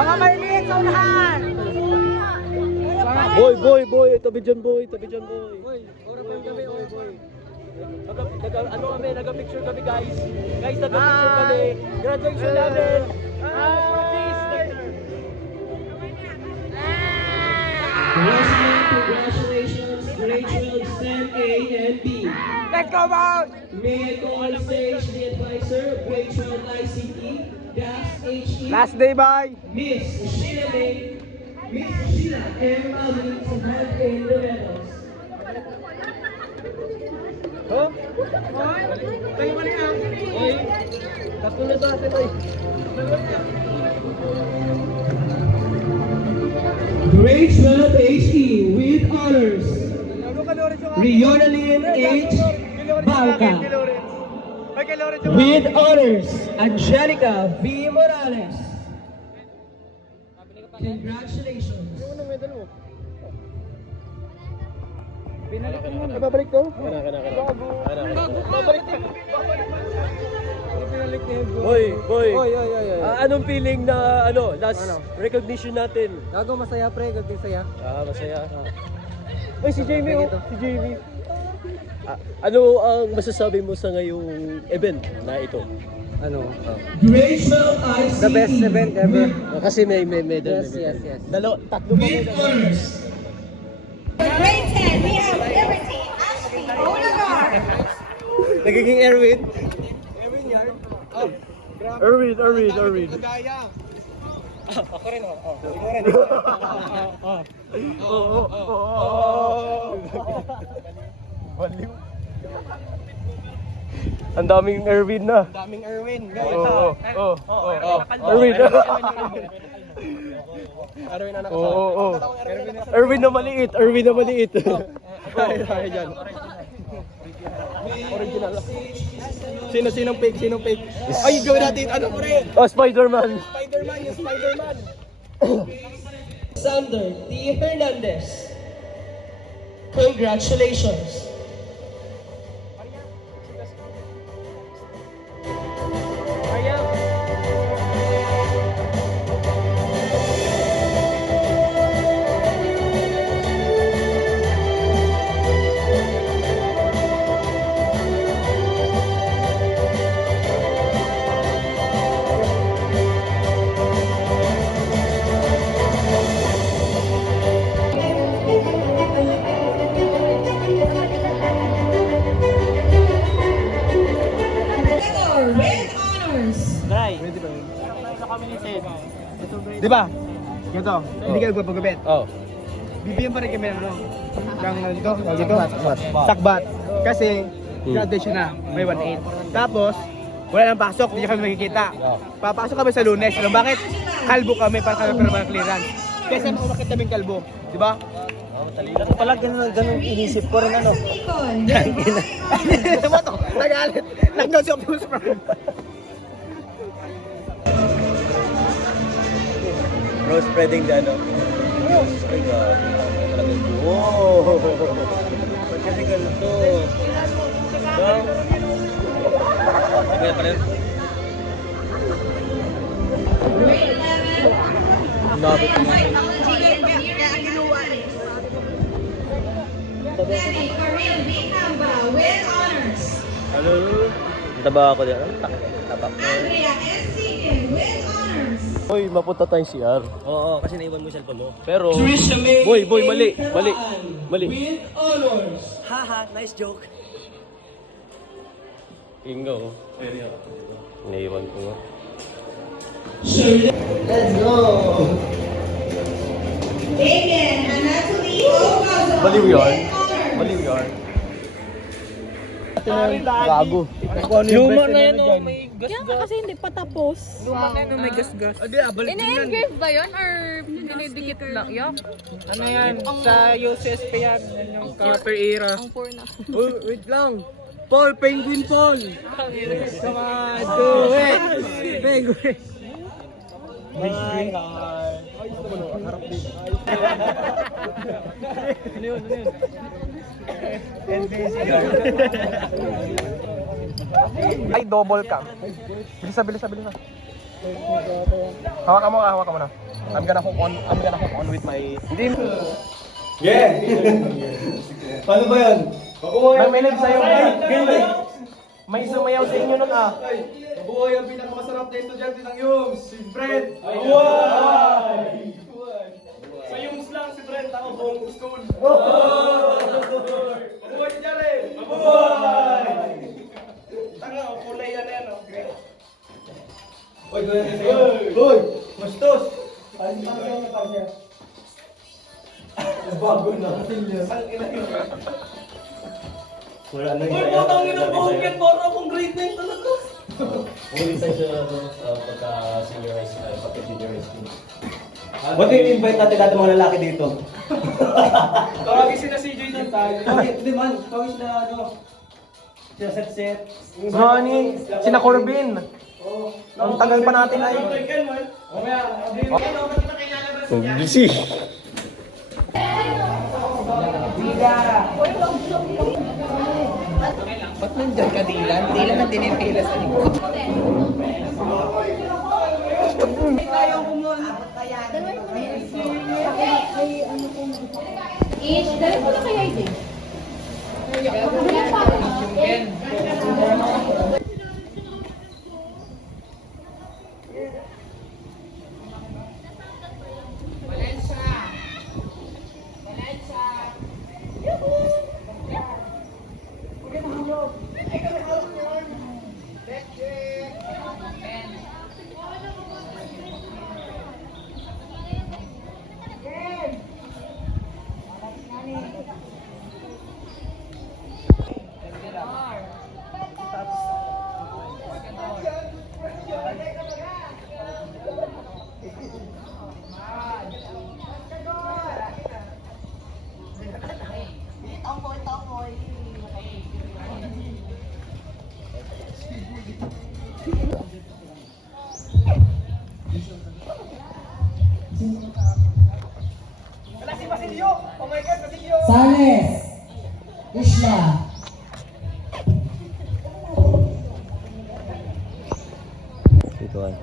Mga mailiit sa unahan. Boy, tabi dyan boy. Boy, ora pa yung gabi, boy. Nag-picture kami guys. Guys, nag-picture kami. Graduation namin. Congratulations, grade 12, STEM A and B. Let's go, Mount! May I call on stage the advisor, grade 12 ICT, DAS HE, Last day, bye! Miss Sheila May, Miss Sheila M. Alvin to hand in the medals. Tayo mali ang. Oy, tatlo na sa atin, oy. Grade 12 HE with honors, Rionalyn H. Balca. With honors, Angelica V. Morales. Congratulations. Babalik ko? Boy. Oy. Anong feeling na last recognition natin? Gago, masaya pre, gago saya. Masaya. Ay, si Jamie si Jamie. Ano ang masasabi mo sa ngayong event na ito? Grade 12 ICT. The best event ever. Kasi may medal. Yes. Tatlo pa With honors. Grade 10, we have Liberty, Ashley, Oliver. Nagiging Erwin. Erwin. Ako rin, Baliw. Ang daming Erwin na. Daming Erwin, Erwin. Erwin na Erwin na maliit. Tayo dyan. Original. Sinong fake? Ay, gawin natin, pre? Spider-Man. Yung Spider-Man. Sander T. Hernandez. Congratulations. With honors. Di ba? Ganito, hindi kayo gupagupit. Bibigyan pa rin kami ng sakbat. Kasi, graduation na, may 1-8. Tapos, wala nang pasok, hindi kami makikita. Papasok kami sa Lunes. Alam bakit? Kalbo kami para kami para clearance. Kasi umakit namin kalbo. Di ba? Pala ganun inisip ko rin Nikon. Diba to? Nagalit. Nagdaw si Optimus Prime. Bro, spreading the Oh my God. Wow. Ba't kasi ganito? Grade 11. Labit mo. Technology engineering studies. Danny Karim Bicamba with honors. Ano? Taba ako dyan. Tapak. Andrea S. Seekin with honors. Hoy, mapunta tayong CR. Oo, kasi naiwan mo yung cellphone mo. Pero, Trisha May boy, mali. with honors. Haha, nice joke. Ingo. Naiwan ko nga. Let's go. Megan Anatoly Ogazo Baliw yun. with honors. Baliw yun. Gago. Luma na yun, may Kaya nga kasi hindi pa tapos. luma na yun, may gas-gas. Ini-engrave ba yun or dinidikit lang? Yak? Ano yan? Sa UCSP yan. Yan yung per era. Ang poor na. Oh, wait lang. Paul, Penguin Paul. Come on, do it. Penguin. Ano yun? Ay, double cam. Bilisan, bilisan, bilisan. Hawakan mo nga, hawakan mo na. I'm gonna hook on with my... Hindi. Yeah! Paano ba yan? May sa'yo, may sumayaw sa inyo nun ah. Mabuhay ang pinakamasarap na estudyante ng YUMS, si Fred! Mabuhay! Sa Yums lang si Brent, ako buong school. Mabuhay si Jare! Mabuhay! Tanga, kulay yan yan. Green. Uy, gawin natin sa'yo. Uy! Mastos! Bago na. Wala na yung Uy, putang ina po, bakit para akong grade 9 talaga? Ulit tayo sa pagka-senior high school, pagka-junior high school. Ba't i-invite natin lahat ng mga lalaki dito? Tawagin si na CJ ng tayo. Bakit? Hindi man, tawag sila sila set-set. Nani, sina Corbin. Ang tagal pa natin ay. Busy. Ba't nandyan ka, Dylan? Dylan na tinipila sa likod. Dala ko na kaya ito. Sales. Ishla. Dito ay.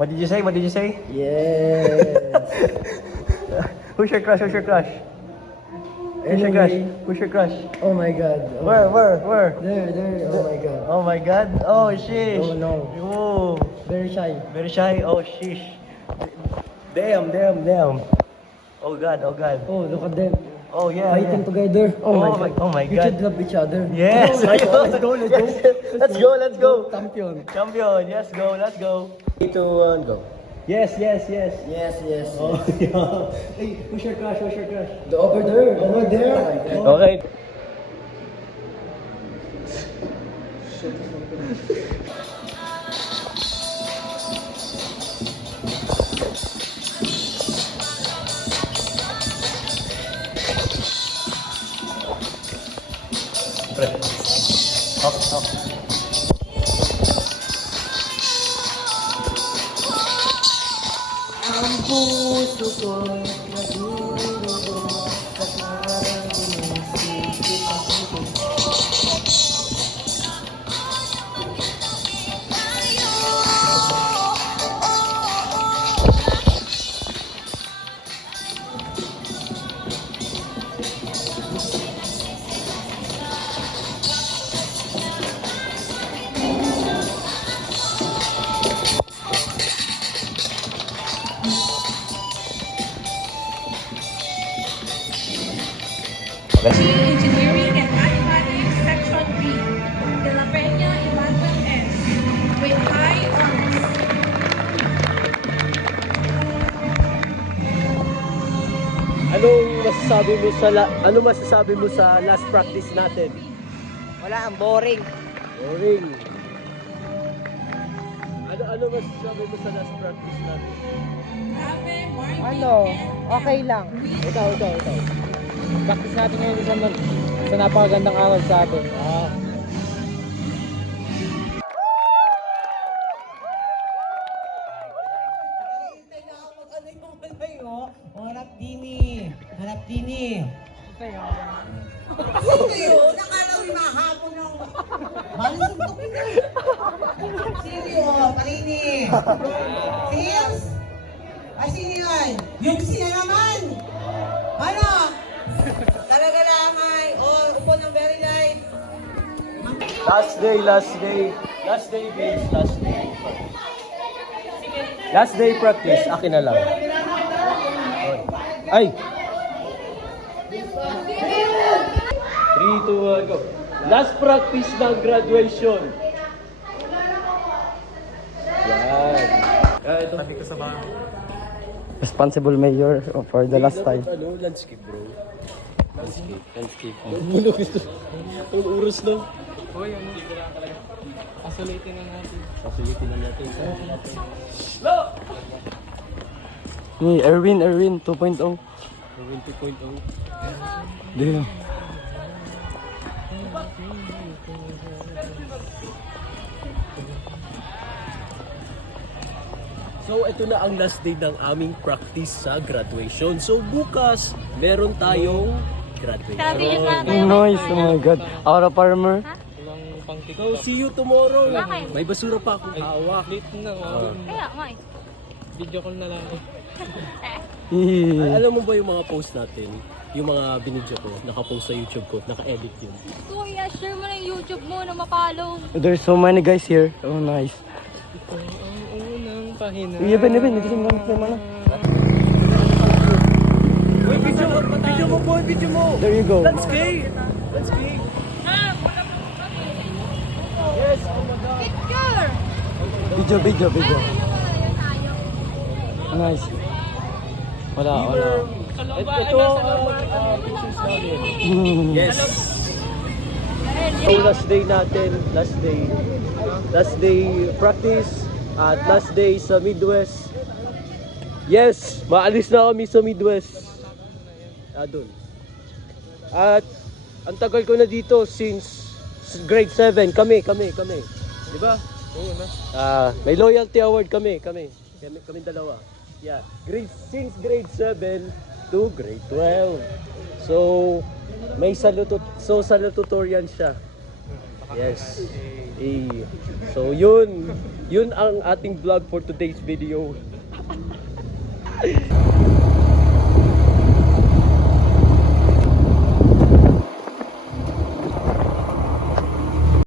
What did you say? What did you say? Yes. Who's your crush? Who's your crush? Who's your crush? Who's your crush? Oh my god. Where? There. Oh my god. Oh my god. Oh sheesh. Oh no. Oh. Very shy. Very shy. Oh sheesh. Damn. Oh god. Oh, look at them. Oh yeah. Fighting together. Oh my You god. should love each other. Yes. Oh my god. Let's go. Let's go. Champion. Champion. Yes, let's go. 3, 2, 1, go. Yes. Yes. Oh yeah. Hey, who's your crush? The over there. Okay. Ang puso ko nagdurugo sa parang inisip ako. Engineering and Mathematics Section B, De La Peña Ibadan S, with high honors. Ano masasabi mo sa last practice natin? Wala, ang boring. Boring. Ano Ano masasabi mo sa last practice natin? Grabe, Martin. Ano, okay lang. Ikaw. Practice natin ngayon sa napakagandang araw sa atin. Harap dini. Harap dini. Sino yun? Nakala ko hinahabol ng... Malusog ko na. Sino yun? Parini. Sils? Ay, sino yun? Yung sina naman. Ano? Talaga lang ay. Oh, upo ng very light. Last day, Vince, last day. Last day practice, akin na lang. Ay! 3, 2, 1, go. Last practice ng graduation. Yan. Ito. Responsible mayor for the last time. Ano, landscape bro. Landscape. Ano gusto? Ang oras na. Pasulitin na natin. Ni Erwin 2.0. 20.0. Damn. So, ito na ang last day ng aming practice sa graduation. So, bukas, meron tayong graduation. Nice, oh my god. Aura farmer. So, see you tomorrow. May basura pa akong hawak. Kaya nga eh. Ay, alam mo ba yung mga post natin? Yung mga binidyo ko, nakapost sa YouTube ko, naka-edit yun. Kuya, share mo na yung YouTube mo na mapollow. There's so many guys here. Oh, nice. Even, ito yung mga. Uy, video mo boy, video mo! There you go. Let's skate! Yes, oh my God! Picture! Video. Nice. Wala. Ito ang pictures namin. Yes. So last day natin, last day practice at last day sa Midwest. Yes, maalis na kami sa Midwest. Doon. At ang tagal ko na dito since grade 7. Kami. Di ba? Oo na. May loyalty award kami dalawa. Yeah, since grade 7 to grade 12. So, may salutatorian siya. Yes. So, yun ang ating vlog for today's video.